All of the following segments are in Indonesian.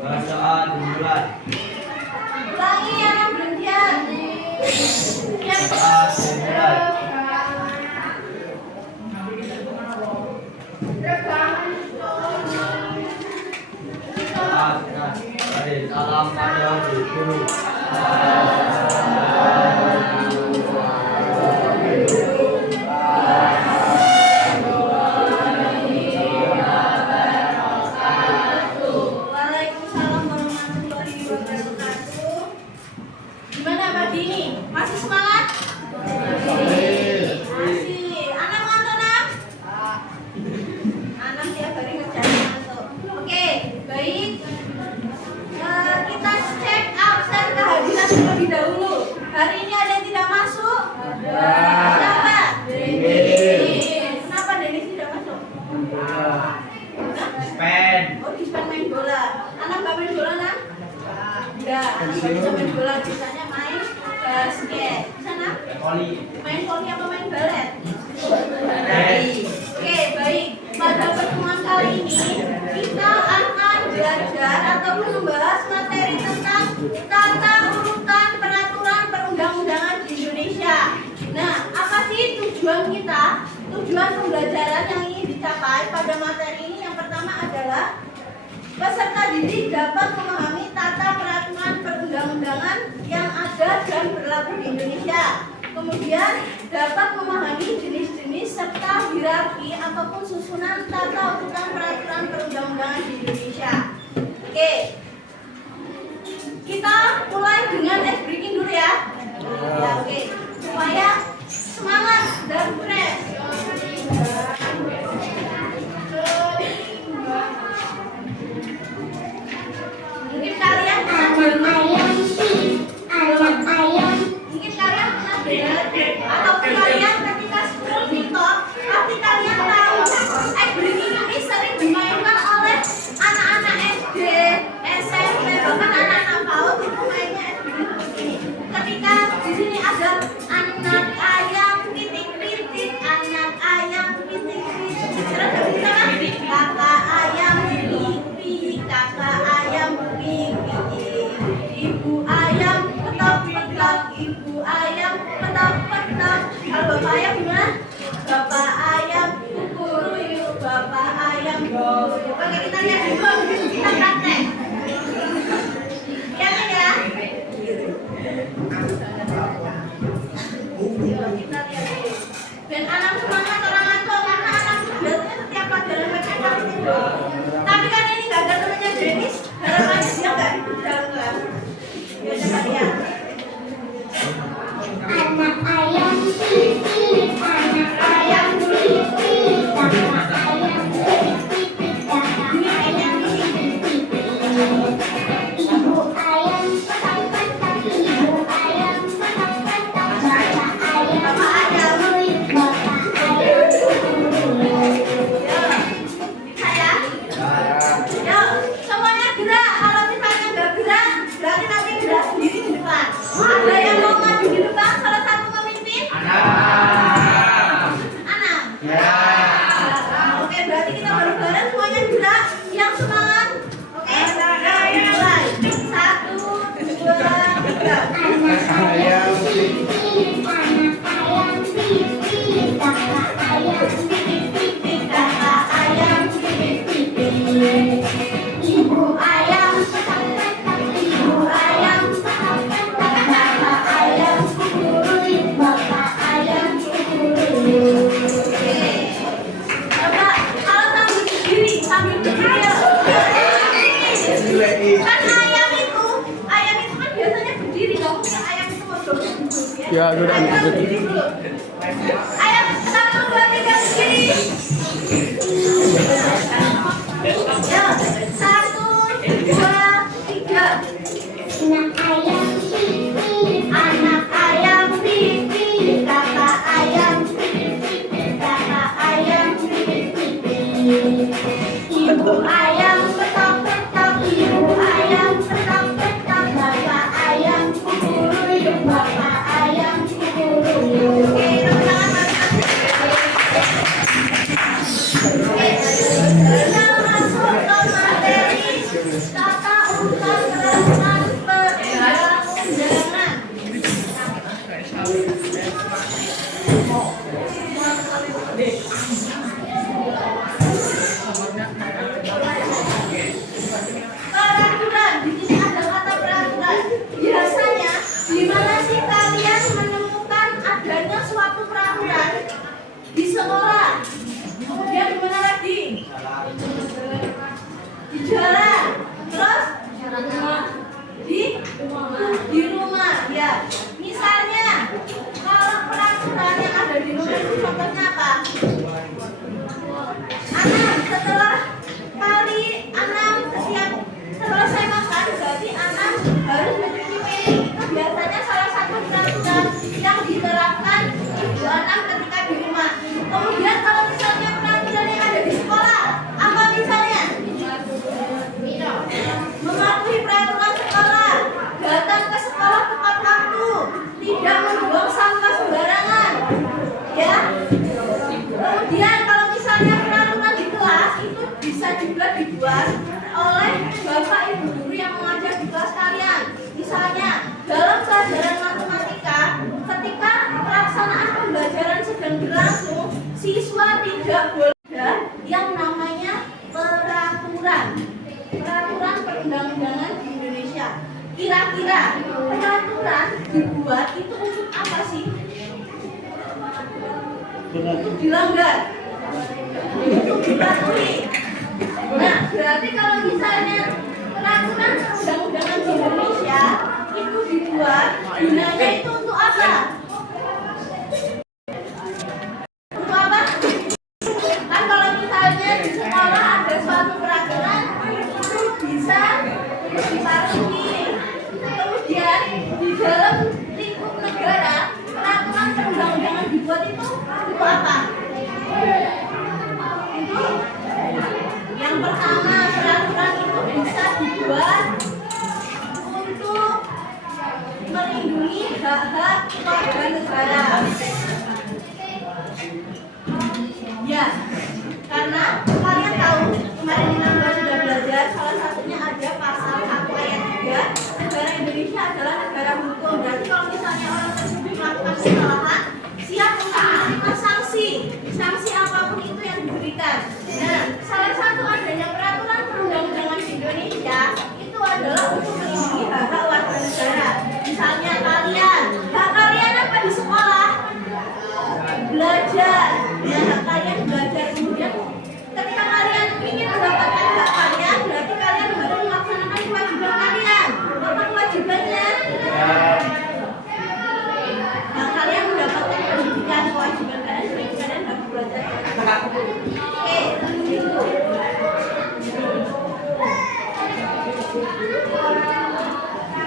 Bacaan dimulai. Ulangi yang berhentian. Bacaan dimulai. Salam pada guru. Waalaikumsalam warahmatullahi wabarakatuh. Gimana pagi ini? Masih semangat? Masih. Anak ngantuk, Nak? Anak tiap hari ngerjain ngantuk. Oke, baik. Kita cek absen kehadiran terlebih dahulu. Hari ini ada yang tidak masuk? Siapa? Denis. Kenapa Denis tidak masuk? Pen. Oh, dispen main bola. Anak nggak main bola, Nak? Enggak, anak nggak bisa main bola. Biasanya main basket. Bisa, Nak? Voli. Main voli apa main balet? Oke, baik. Pada pertemuan kali ini kita akan belajar ataupun membahas materi tentang tata urutan peraturan perundang-undangan di Indonesia. Nah, apa sih tujuan kita? Tujuan pembelajaran yang ingin dicapai pada materi ini yang pertama adalah peserta didik dapat memahami tata peraturan perundang-undangan yang ada dan berlaku di Indonesia. Kemudian dapat memahami jenis-jenis serta hierarki ataupun susunan tata urutan peraturan perundang-undangan di Indonesia. Oke, kita mulai dengan ice breaking dulu ya. Ya, oke, supaya semangat dan fresh. Mungkin kalian pernah mungkin kalian pernah dengar atau kalian ketika scroll TikTok pasti kalian tahu ice breaking ini sering dimainkan oleh anak-anak SD, SMP, bahkan anak-anak PAUD itu mainnya ice breaking seperti ini. Ketika di sini ada anak ayam titik-titik, anak ayam titik-titik, terus habis itu kan kakak ayam pipi, kakak ayam pipi, ibu ayam petok-petok, ibu ayam petok-petok. Kalau bapak ayam gimana? Bapak ayam kukuruyuk, bapak ayam kukuruyuk. Oke, kita lihat dulu, kita praktek. Ya kan ya? Yuk, kita lihat dulu. Dan anak semangat orang ngantuk karena anak biasanya setiap pelajaran mereka harus tidur. Tapi kan ini nggak ada temannya Denis, harapannya dia nggak tidur dalam kelas. Ya, coba lihat. Anak ayam pipit, anak ayam pipit, kakak ayam pipit, kakak ayam pipit. Ibu ayam petak-petak, ibu ayam petak-petak, bapak ayam kukuruyuk, bapak ayam kukuruyuk. Bisa ya? Yuk, semuanya gerak. Kalau misalnya nggak gerak, berarti nanti gerak sendiri di depan. Ada yang mau maju di depan, salah satu pemimpin? Anak. Anak? Ya. Oke, berarti kita bareng-bareng semuanya gerak. Yang semangat? Oke? Mulai. 1, 2, 3. Anak ayam pipit, anak ayam pipit, kakak ayam pipit, kakak ayam pipit. Ibu ayam petak-petak, ibu ayam petak-petak, bapak ayam kukuruyuk, bapak ayam kukuruyuk. Oke. Coba kalau sambil berdiri, sambil berdiri. Kan ayam itu kan biasanya berdiri, nggak mungkin ayam itu mau duduk ya. Ya, sudah, Ayam sudah. berdiri dulu. Ayam 1, 2, 3 berdiri. Ya, 1, 2, 3. Anak ayam pipit, Anak ayam pipit, kakak ayam pipit, kakak ayam pipit. Ibu ayam petak-petak, ibu ayam petak-petak, bapak ayam kukuruyuk, bapak ayam kukuruyuk. Oke, tepuk tangan. Peraturan, di sini ada kata peraturan. Biasanya, di mana sih kalian menemukan adanya suatu peraturan di sekolah? Kemudian di mana lagi? Di jalan. Terus di rumah. Ya. Misalnya, kalau peraturan yang ada di rumah itu contohnya apa? Anak setelah selesai makan, berarti anak harus mencuci piring. Itu biasanya salah satu peraturan yang diterapkan ibu anak ketika di rumah. Kemudian kalau misalnya peraturan yang ada di sekolah, apa misalnya? Mematuhi peraturan sekolah, datang ke sekolah tepat waktu, tidak membuang sampah sembarangan. Ya. Kemudian kalau misalnya peraturan di kelas itu bisa juga dibuat oleh bapak ibu guru yang mengajar di kelas kalian. Misalnya dalam pelajaran matematika, ketika pelaksanaan pembelajaran sedang berlangsung, siswa tidak boleh ada yang namanya peraturan perundang-undangan di Indonesia. Kira-kira peraturan dibuat itu untuk apa sih? Untuk dilanggar, untuk dipatuhi. Nah, berarti kalau misalnya peraturan perundang-undangan di Indonesia itu dibuat, gunanya itu untuk apa? Untuk apa? Kan kalau misalnya di sekolah ada suatu peraturan itu bisa dipatuhi. Kemudian di dalam lingkup negara peraturan perundang-undangan dibuat itu untuk apa? Yang pertama, peraturan itu bisa dibuat untuk melindungi hak-hak warga negara. Ya, karena kalian tahu kemarin kita sudah belajar salah satunya ada pasal 1 ayat 3, negara Indonesia adalah negara hukum. Berarti kalau misalnya orang tersebut melakukan kesalahan, siap untuk menerima sanksi apapun itu yang diberikan. Nah, salah satu adanya peraturan perundang-undangan di Indonesia itu adalah untuk melindungi hak-hak warga negara. Misalnya hak kalian apa di sekolah? Belajar. Ya, hak kalian belajar. Kemudian ketika kalian ingin mendapatkan hak kalian, berarti kalian harus melaksanakan kewajiban kalian. Apa kewajibannya? Hak kalian mendapatkan pendidikan, kewajiban kalian sebagai kalian harus belajar. Oke, itu.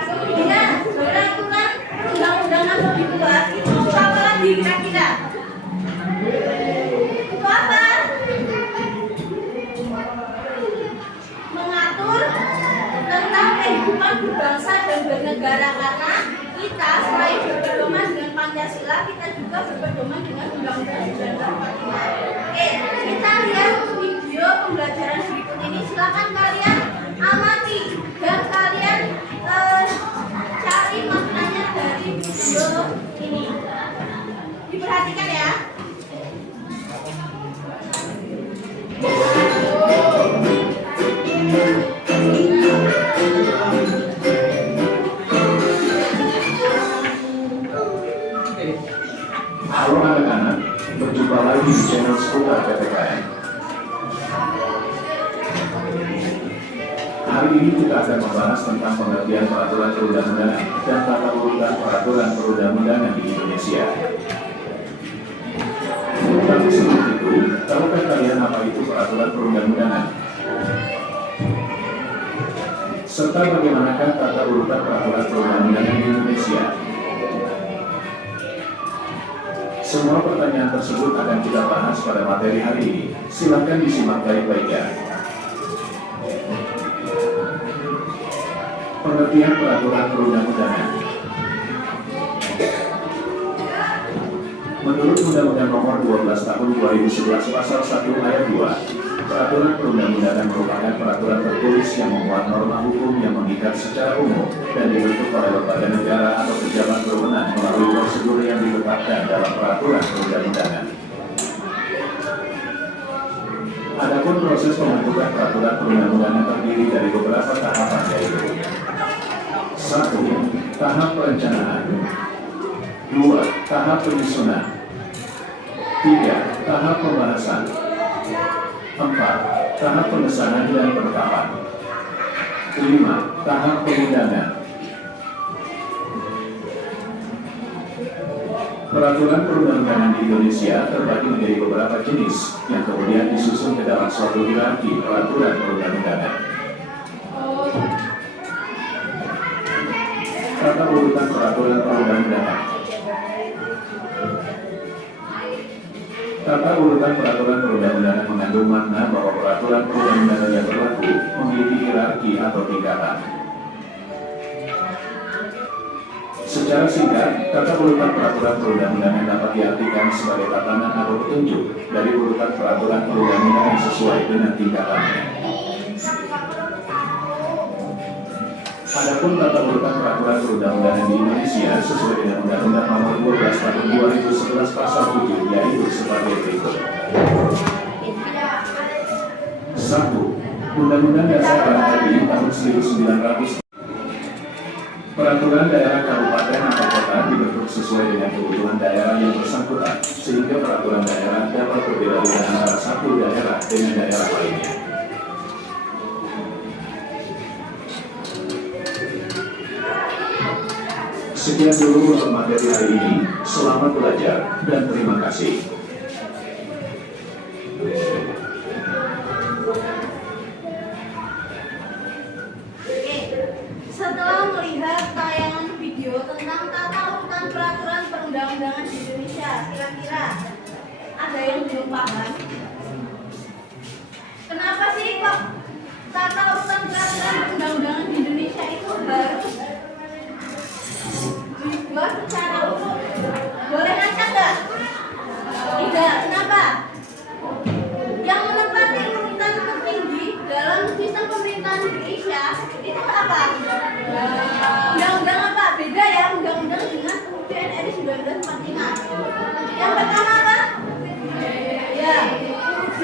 Kemudian peraturan perundang-undangan dibuat itu untuk apa lagi kira-kira? Untuk apa? Mengatur tentang kehidupan berbangsa dan bernegara, karena kita selain berpedoman dengan Pancasila, kita juga berpedoman dengan Undang-Undang 1945. Oke, kita lihat video pembelajaran berikut ini. Silakan kalian amati dan kalian cari maknanya dari video ini. Diperhatikan ya. Halo anak-anak, berjumpa lagi di channel Seputar PPKN. Hari ini kita akan membahas tentang pengertian peraturan perundang-undangan dan tata urutan peraturan perundang-undangan di Indonesia. Tapi sebelum itu, tahukah kalian apa itu peraturan perundang-undangan? Serta bagaimanakah tata urutan peraturan perundang-undangan di Indonesia? Semua pertanyaan tersebut akan kita bahas pada materi hari ini. Silakan disimak baik-baik ya. Pengertian peraturan perundang-undangan. Menurut Undang-Undang Nomor 12 Tahun 2011 Pasal 1 Ayat 2, Peraturan perundang-undangan merupakan peraturan tertulis yang memuat norma hukum yang mengikat secara umum dan dibentuk oleh lembaga negara atau pejabat berwenang melalui prosedur yang ditetapkan dalam peraturan perundang-undangan. Adapun proses pembentukan peraturan perundang-undangan terdiri dari beberapa tahapan, yaitu 1. Tahap perencanaan. 2. Tahap penyusunan. 3. Tahap pembahasan. 4. Tahap pengesahan dan penetapan. 5. Tahap pengundangan. Peraturan perundang-undangan di Indonesia terbagi menjadi beberapa jenis yang kemudian disusun ke dalam suatu hierarki peraturan perundang-undangan. Tata urutan peraturan perundang-undangan. Tata urutan peraturan perundang-undangan mengandung makna bahwa peraturan perundang-undangan yang berlaku memiliki hierarki atau tingkatan. Secara singkat, tata urutan peraturan perundang-undangan dapat diartikan sebagai tatanan atau petunjuk dari urutan peraturan perundang-undangan sesuai dengan tingkatannya. Adapun tata urutan peraturan perundang-undangan di Indonesia sesuai dengan Undang-Undang Nomor 12 Tahun 2011 Pasal 7 yaitu sebagai berikut. 1. Undang-Undang Dasar RI tahun 1900. Peraturan daerah kabupaten atau kota dibentuk sesuai dengan kebutuhan daerah yang bersangkutan, sehingga peraturan daerah dapat berbeda-beda antara satu daerah dengan daerah lainnya. Sekian dulu untuk materi hari ini. Selamat belajar dan terima kasih. Setelah melihat tayangan video tentang tata urutan peraturan perundang-undangan di Indonesia, kira-kira ada yang belum paham? Kenapa sih kok tata urutan peraturan perundang-undangan di Indonesia itu harus dibuat secara umum? Boleh ngacak nggak? Tidak. Kenapa? Yang menempati urutan tertinggi dalam sistem pemerintahan Indonesia itu apa? Undang-undang apa? Beda ya undang-undang dengan UUD NRI 1945. Yang pertama apa? Ya, UUD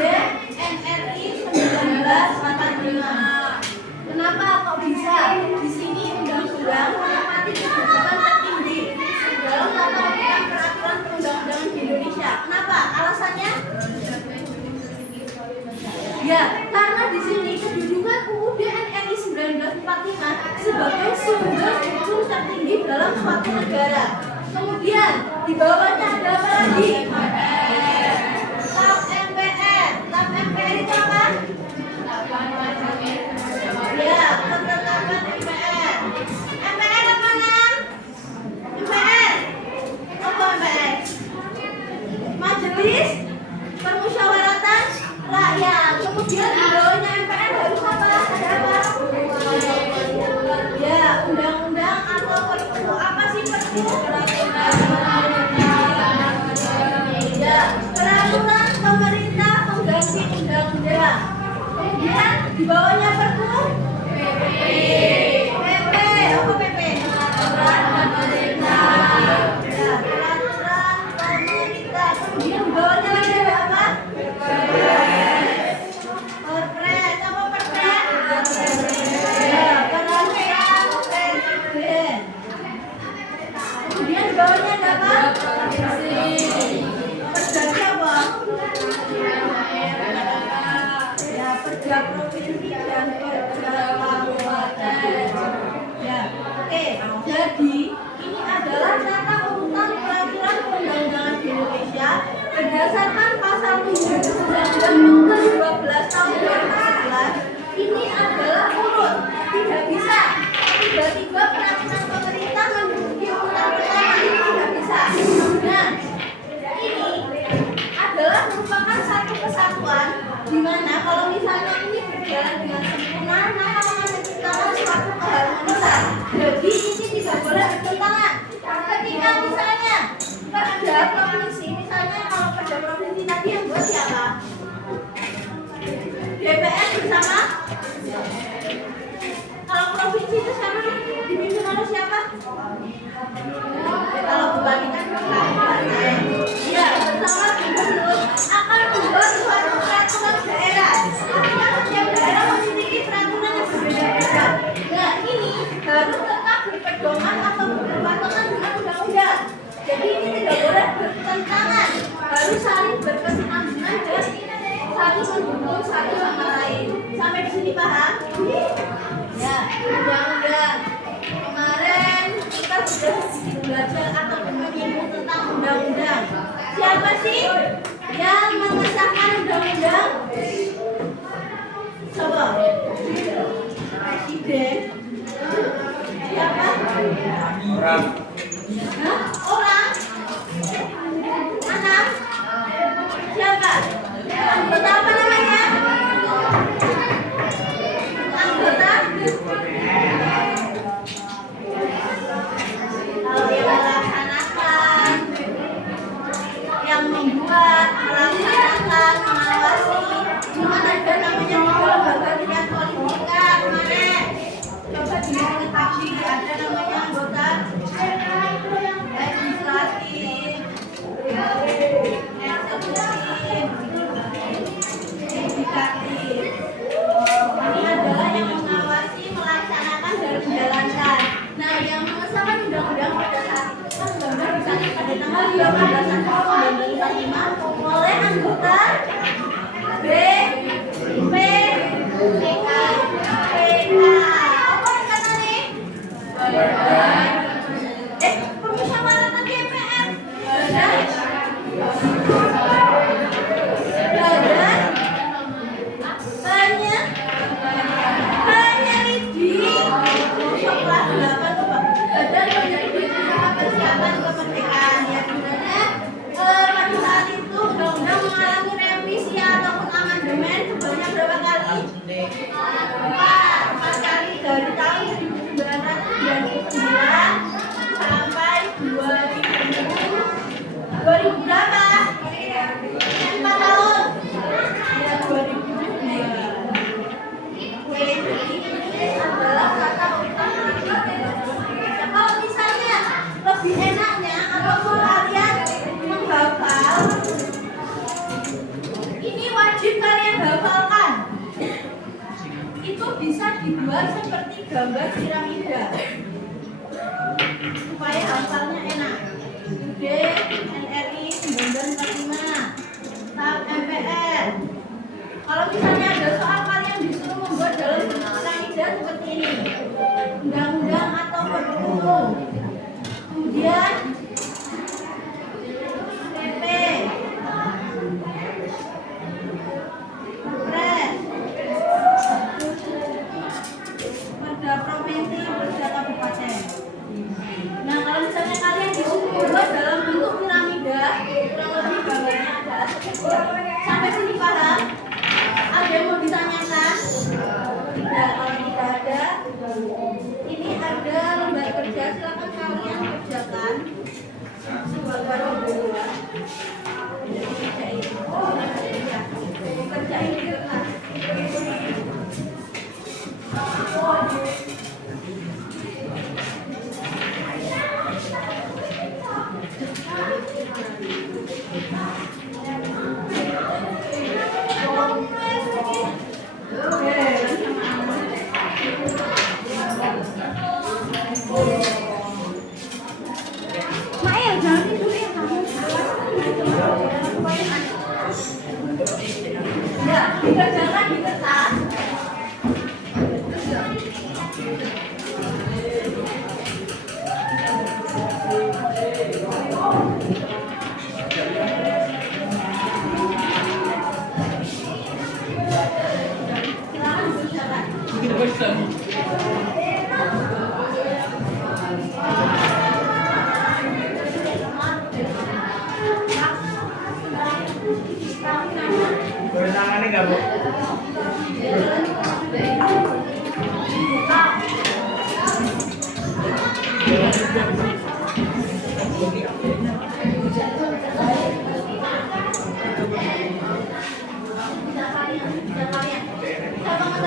NRI 1945. Kenapa kok bisa? Di sini undang-undang menempati kedudukan tertinggi dalam tata urutan peraturan perundang-undangan di Indonesia. Kenapa? Alasannya? Ya, karena di sini kedudukan UUD NRI 1945 sebagai sumber hukum tertinggi dalam suatu negara. Kemudian di bawahnya ada apa lagi? TAP MPR. TAP MPR itu apa? Ya, ketetapan MPR. MPR apa nam? MPR. Apa MPR? Majelis Permusyawaratan Rakyat. Kemudian di bawahnya MPR harus apa? Ada apa? Ya, undang-undang atau perpu. Apa sih perpu? Ya, peraturan pemerintah pengganti undang-undang. Kemudian di bawahnya perpu PP. Apa PP? Peraturan pemerintah. Ya, peraturan pemerintah. Kemudian di bawahnya lagi ada apa? Perpres. Apa perpres? Ya, peraturan presiden. Kemudian di bawahnya ada apa? Perda apa? Ya, perda provinsi dan perda kabupaten. Ya, oke. Jadi ini adalah tata urutan peraturan perundang-undangan di Indonesia berdasarkan pasal 7 Undang-Undang Nomor 12 Tahun 2011. Ini adalah urut, tidak bisa tiba-tiba peraturan pemerintah menduduki urutan pertama, itu tidak bisa. Nah, ini adalah merupakan satu kesatuan di mana kalau misalnya ini berjalan dengan sempurna maka menciptakan suatu keharmonisan. Jadi ini tidak boleh bertentangan. Ketika misalnya perda provinsi, misalnya kalau perda provinsi tadi yang buat siapa? sama? Kalau provinsi itu sama dipimpin oleh siapa? Kalau bupati kan kabupaten. Ya, bersama gubernur akan membuat suatu peraturan daerah. Artinya setiap daerah memiliki peraturan yang berbeda-beda. Nah, ini harus tetap berpedoman atau berpatokan dengan undang-undang. Jadi ini tidak boleh bertentangan, harus saling berkesinambungan dan saling mendukung satu sama lain. Sampai di sini paham? Ya, undang-undang. Kemarin kita sudah sedikit belajar atau menyinggung tentang undang-undang. Siapa sih yang mengesahkan undang-undang? Coba. Presiden. Siapa? Orang. Hah? Orang? Anak? Siapa? Anggota apa namanya? Anggota? Kalau yang melaksanakan, yang membuat, melaksanakan, mengawasi, cuma ada namanya lembaga tingkat politika kemarin. Coba diketahui ada namanya anggota legislatif, eksekutif, yudikatif. Ini adalah yang mengawasi, melaksanakan dan menjalankan. Nah, yang mengesahkan undang-undang pada saat itu kan undang-undang disahkan pada tanggal 12 Agustus 1945 oleh anggota BPK. Apa yang kata nih? Permusyawaratan DPR. Badan penyelidik usaha persiapan kemerdekaan yang sebenarnya pada saat itu undang-undang mengalami revisi ataupun amandemen sebanyak berapa kali? 4 kali dari tahun 1999 sampai 2000 berapa? 4 tahun. Ya 2002. Ini adalah kata utama. Kalau misalnya lebih enaknya ataupun kalian menghafal, ini wajib kalian hafalkan. Itu bisa dibuat seperti gambar piramida supaya hafalnya enak. UD NRI 1945 tahap MPR. Kalau misalnya ada soal kalian disuruh membuat dalam bentuk piramida seperti ini, undang-undang atau perpu, kemudian PP, Perpres, Perda provinsi, Perda kabupaten. Nah, kalau misalnya kalian disuruh membuat dalam bentuk piramida, kurang lebih gambarnya adalah sampai sini paham? Ada yang mau ditanyakan? Tidak, kalau tidak ada, ini ada lembar kerja, silakan kalian kerjakan. Kerjain di kertas. Mael, jangan tidur ya kamu. Ya, dikerjakan di kertas. Tangannya nggak, Bu? Bisa kalian. Bisa banget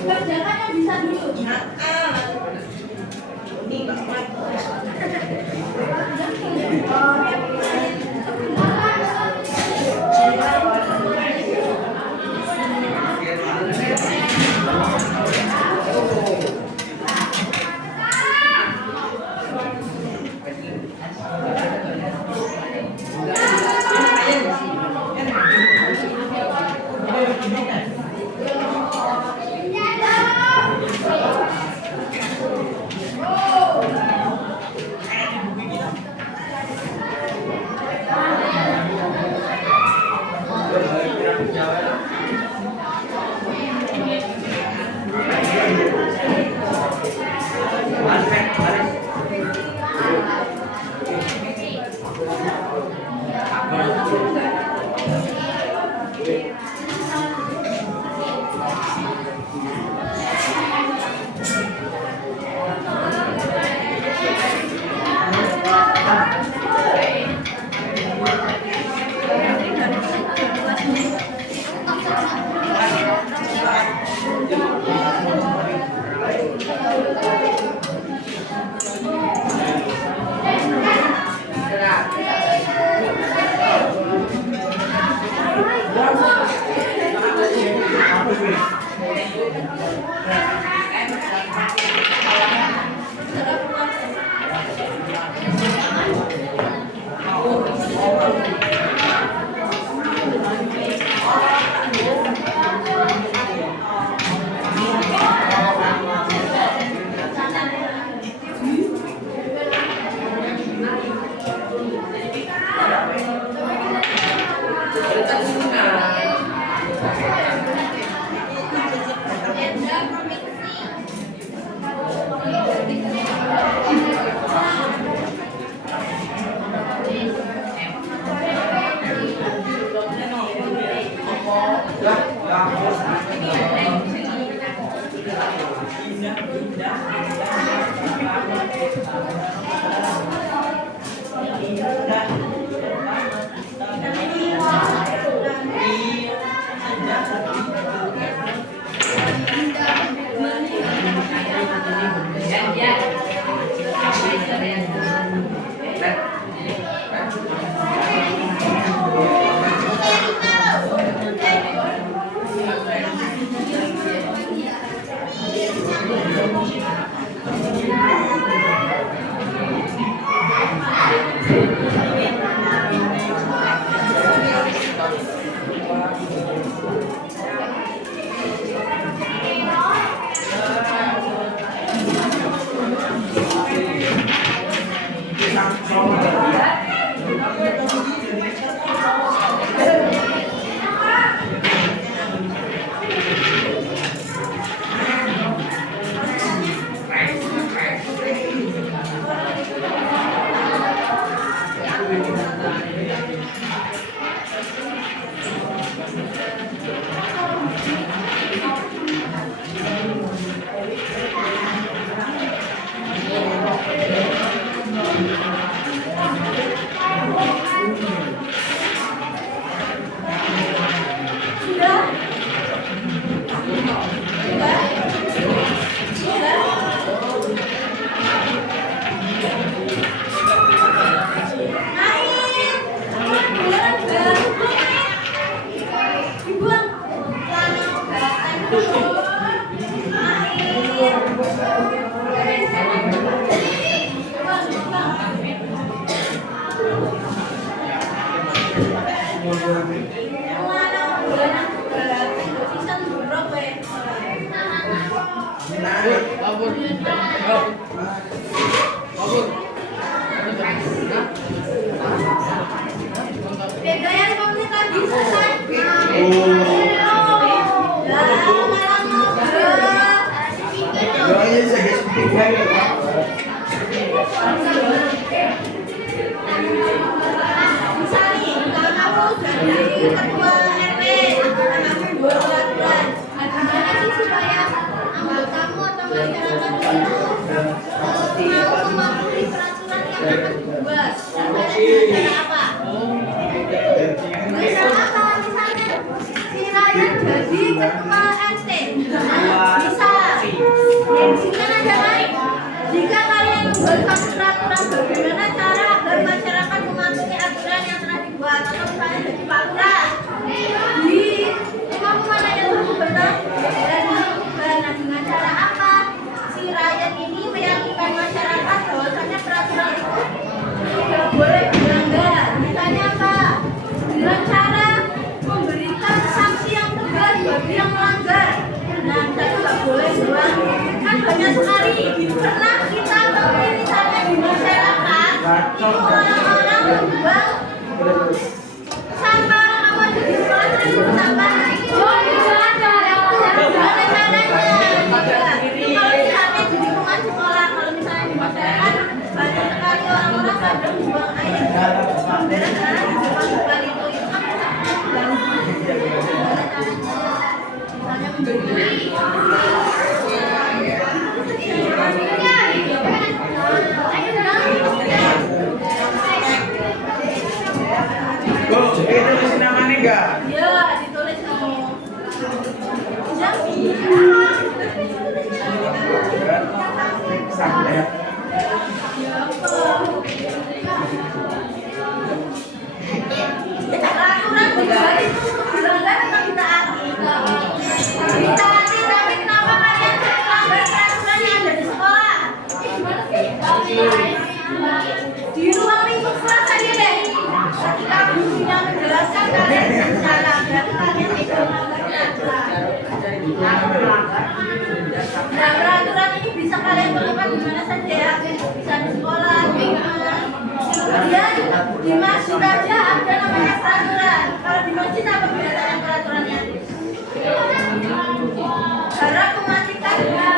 Kerjakannya bisa dulu. Jika kalian membuat satu peraturan, bagaimana cara agar masyarakat mematuhi aturan yang telah dibuat? Atau misalnya jadi Pak Lurah di rumah mana yang benar dan dengan cara apa si rakyat ini meyakinkan masyarakat bahwasanya peraturan itu tidak boleh dilanggar? Misalnya apa? Dengan cara memberikan sanksi yang tegas bagi yang melanggar. Nah, kita nggak boleh doang, kan banyak sekali pernah kita temui misalnya di masyarakat itu orang-orang membuang sampah apa di sekolah itu sampah gimana caranya kalau misalnya di lingkungan sekolah, kalau misalnya di masyarakat banyak sekali orang-orang kadang membuang air beres karena di depan itu kan misalnya menjadi itu tulis namanya enggak? ya ditulis nih. Sampai. Peraturan pribadi itu dilanggar atau ditaati? Ditaati, tapi kenapa kalian melanggar peraturan yang ada di sekolah? Di ruang lingkup kelas aja deh. Ketika gurunya menjelaskan kalian berbicara, berarti kalian tidak melanggar peraturan. Nah, peraturan ini bisa kalian terapkan di mana saja ya, bisa di sekolah, di rumah. Kemudian di masjid aja ada namanya peraturan. Kalau di masjid apa biasanya peraturannya? Cara mematikan bedanya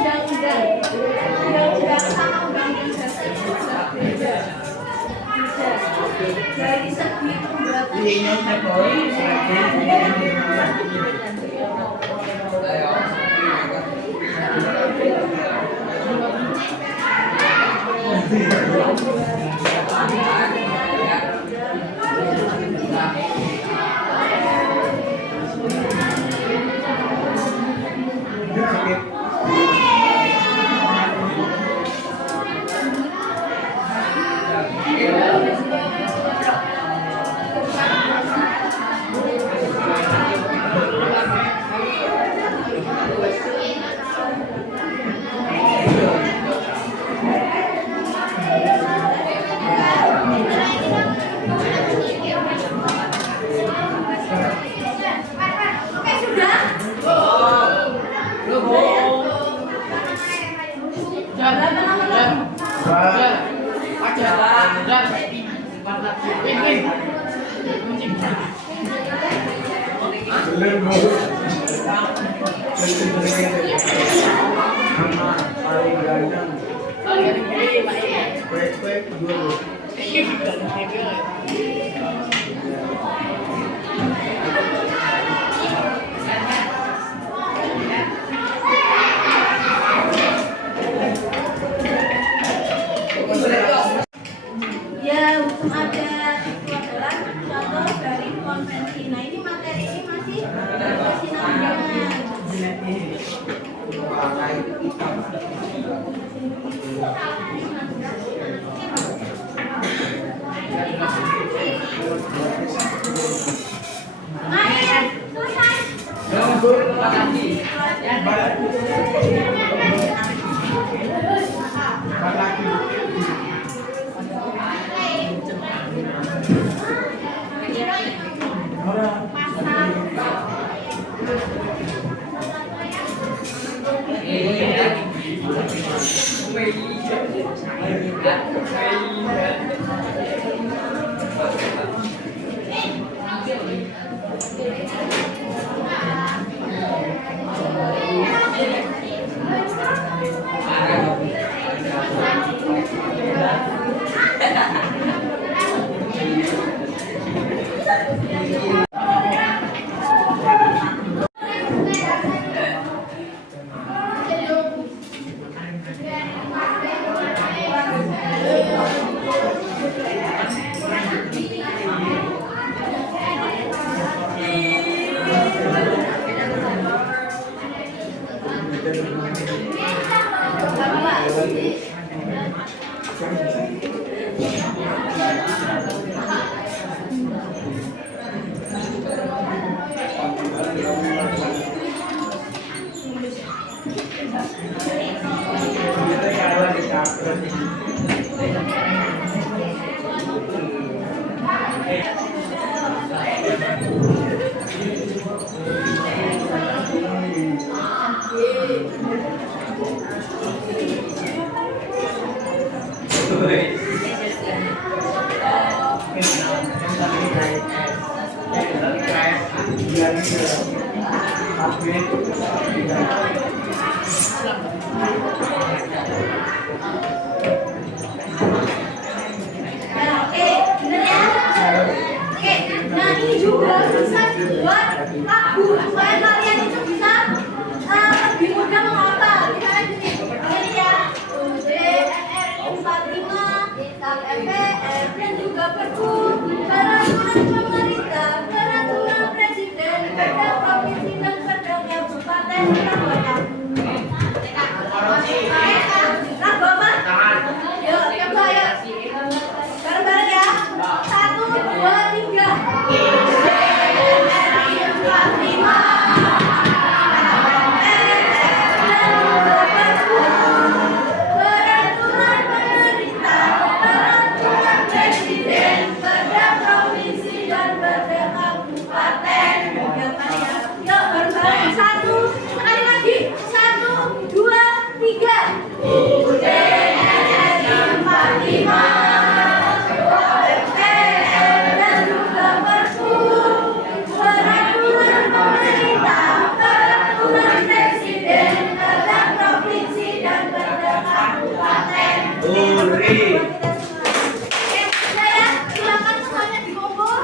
undang-undang. Oke, sudah. Berapa namanya? Ya, hukum adat itu adalah contoh dari konvensi. Nah, ini materi ini masih berkesinambungan. Main, selesai. Silakan semuanya dikumpul.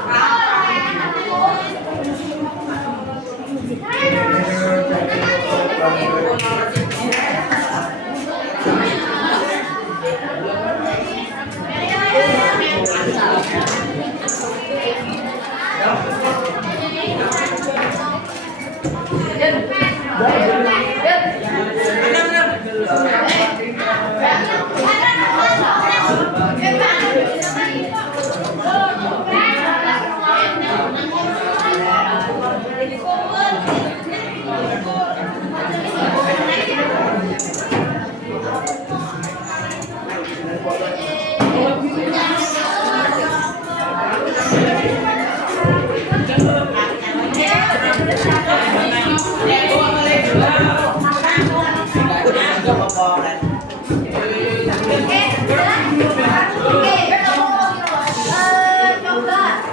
Oke, sudah? Oke, coba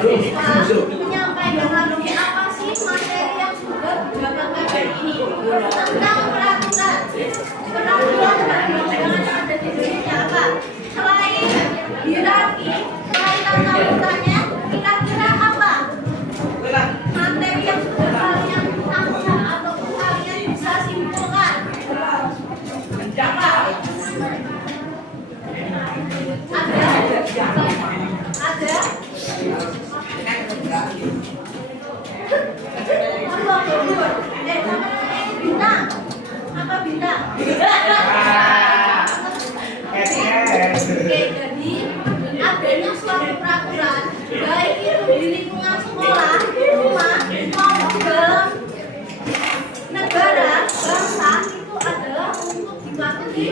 siswa menyampaikan lagi apa sih materi yang sudah didapatkan hari ini tentang peraturan perundang-undangan yang ada di Indonesia apa? Selain hierarki, selain tata urutannya, kira-kira apa materi yang sudah kalian tangkap ataupun kalian bisa simpulkan? Apa? Ada? Bintang. Apa bintang? Oke, jadi adanya suatu peraturan baik itu di lingkungan sekolah, rumah, maupun dalam negara, bangsa itu adalah untuk dipatuhi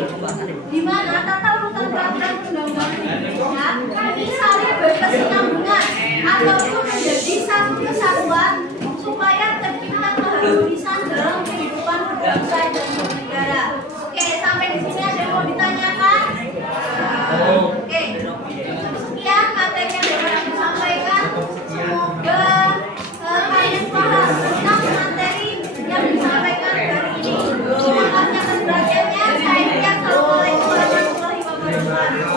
di mana tata urutan peraturan perundang-undangan Indonesia misalnya berkesinambungan ataupun menjadi satu kesatuan supaya tercipta keharmonisan dalam kehidupan berbangsa dan bernegara. Oke, sampai di sini ada yang mau ditanyakan? Oke, sekian materi yang dapat aku sampaikan. Semoga kalian paham tentang materi yang disampaikan hari ini. Terima kasih atas perhatiannya. Saya Tia. Assalamualaikum warahmatullahi wabarakatuh.